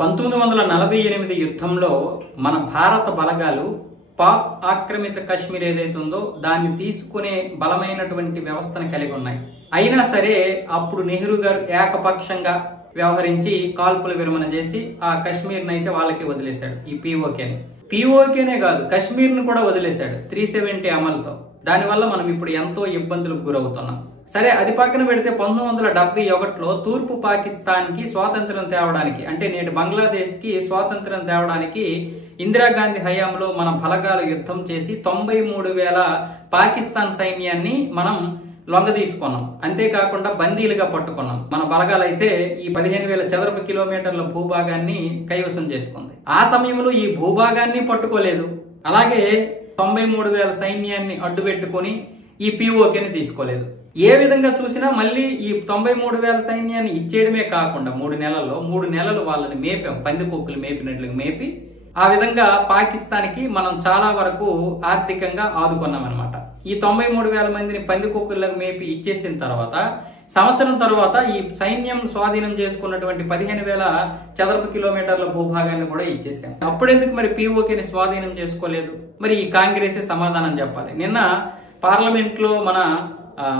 1948 యుద్ధంలో మన భారత బలగాలు పాక్ ఆక్రమిత కశ్మీర్ ఏదైతే ఉందో దాన్ని తీసుకునే బలమైనటువంటి వ్యవస్థను కలిగి ఉన్నాయి. అయినా సరే అప్పుడు నెహ్రూ గారు ఏకపక్షంగా వ్యవహరించి కాల్పుల విరమణ చేసి ఆ కశ్మీర్ అయితే వాళ్ళకి వదిలేశాడు. ఈ పీఓకేనే కాదు కశ్మీర్ ను కూడా వదిలేశాడు 370 అమలుతో. దానివల్ల మనం ఇప్పుడు ఎంతో ఇబ్బందులకు గురవుతున్నాం. సరే, అది పక్కన పెడితే 1971లో తూర్పు పాకిస్తాన్ కి స్వాతంత్రం తేవడానికి, అంటే నేటి బంగ్లాదేశ్ కి స్వాతంత్రం తేవడానికి ఇందిరాగాంధీ హయాంలో మన బలగాలు యుద్ధం చేసి 93,000 పాకిస్తాన్ సైన్యాన్ని మనం లొంగ తీసుకున్నాం. అంతేకాకుండా బందీలుగా పట్టుకున్నాం. మన బలగాలు అయితే ఈ 15,000 చదరపు కిలోమీటర్ల భూభాగాన్ని కైవసం చేసుకుంది. ఆ సమయంలో ఈ భూభాగాన్ని పట్టుకోలేదు. అలాగే 93,000 సైన్యాన్ని అడ్డుపెట్టుకుని ఈ పీఓకేని తీసుకోలేదు. ఏ విధంగా చూసినా మళ్ళీ ఈ 93,000 సైన్యాన్ని ఇచ్చేయడమే కాకుండా 3 నెలలు వాళ్ళని మేపాం. పందికొక్కులు మేపినట్లుగా మేపి ఆ విధంగా పాకిస్తాన్కి మనం చాలా వరకు ఆర్థికంగా ఆదుకున్నాం అనమాట. ఈ 93,000 మందిని పందికొక్కులకు మేపి ఇచ్చేసిన తర్వాత సంవత్సరం తర్వాత ఈ సైన్యం స్వాధీనం చేసుకున్నటువంటి 15,000 చదరపు కిలోమీటర్ల భూభాగాన్ని కూడా ఇచ్చేసాం. అప్పుడెందుకు మరి పీఓకేని స్వాధీనం చేసుకోలేదు? మరి ఈ కాంగ్రెసే సమాధానం చెప్పాలి. నిన్న పార్లమెంట్ లో మన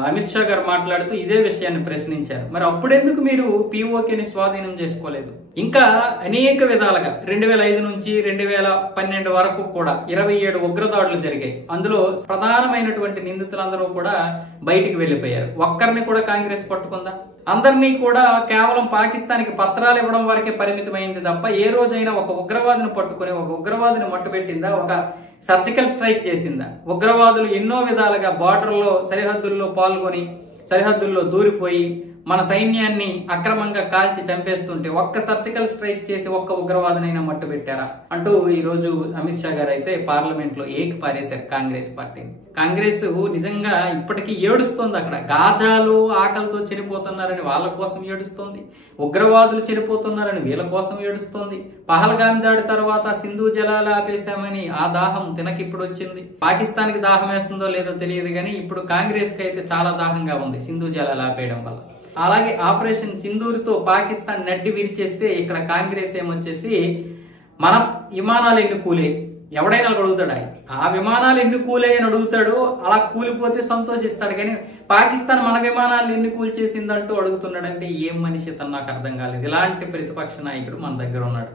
అమిత్ షా గారు మాట్లాడుతూ ఇదే విషయాన్ని ప్రశ్నించారు. మరి అప్పుడెందుకు మీరు పీఓకేని స్వాధీనం చేసుకోలేదు? ఇంకా అనేక విధాలుగా 2005 నుంచి 2012 వరకు కూడా 27 ఉగ్రదాడులు జరిగాయి. అందులో ప్రధానమైనటువంటి నిందితులందరూ కూడా బయటికి వెళ్లిపోయారు. ఒక్కరిని కూడా కాంగ్రెస్ పట్టుకుందా? అందరినీ కూడా కేవలం పాకిస్తాన్కి పత్రాలు ఇవ్వడం వరకే పరిమితమైంది తప్ప ఏ రోజైనా ఒక ఉగ్రవాదిని పట్టుకుని ఒక ఉగ్రవాదిని మట్టుబెట్టిందా? ఒక సర్జికల్ స్ట్రైక్ చేసిందా? ఉగ్రవాదులు ఎన్నో విధాలుగా బార్డర్లో సరిహద్దుల్లో పాల్గొని సరిహద్దుల్లో దూరిపోయి మన సైన్యాన్ని అక్రమంగా కాల్చి చంపేస్తుంటే ఒక్క సర్జికల్ స్ట్రైక్ చేసి ఒక్క ఉగ్రవాదినైనా మట్టు పెట్టారా అంటూ ఈ రోజు అమిత్ షా గారు అయితే పార్లమెంట్ లో ఏకి పారేశారు కాంగ్రెస్ పార్టీని. కాంగ్రెస్ నిజంగా ఇప్పటికీ ఏడుస్తుంది. అక్కడ గాజాలు ఆకలితో చనిపోతున్నారని వాళ్ళ కోసం ఏడుస్తుంది, ఉగ్రవాదులు చనిపోతున్నారని వీళ్ళ కోసం ఏడుస్తుంది. పహల్గాం దాడి తర్వాత సింధు జలాలు ఆపేశామని ఆ దాహం తినకిప్పుడు వచ్చింది. పాకిస్తాన్ కి దాహం వేస్తుందో లేదో తెలియదు కానీ ఇప్పుడు కాంగ్రెస్ కి అయితే చాలా దాహంగా ఉంది సింధు జలాలు ఆపేయడం వల్ల. అలాగే ఆపరేషన్ సింధూర్తో పాకిస్తాన్ నడ్డి విరిచేస్తే ఇక్కడ కాంగ్రెస్ ఏమొచ్చేసి మన విమానాలు ఎన్ని కూలే, ఎవడైనా అడుగుతాడు, ఆ విమానాలు ఎన్ని కూలే అని అడుగుతాడు. అలా కూలిపోతే సంతోషిస్తాడు. కానీ పాకిస్తాన్ మన విమానాలు ఎన్ని కూల్చేసిందంటూ అడుగుతున్నాడంటే ఏం మనిషి తను నాకు అర్థం కాలేదు. ఇలాంటి ప్రతిపక్ష నాయకుడు మన దగ్గర ఉన్నాడు.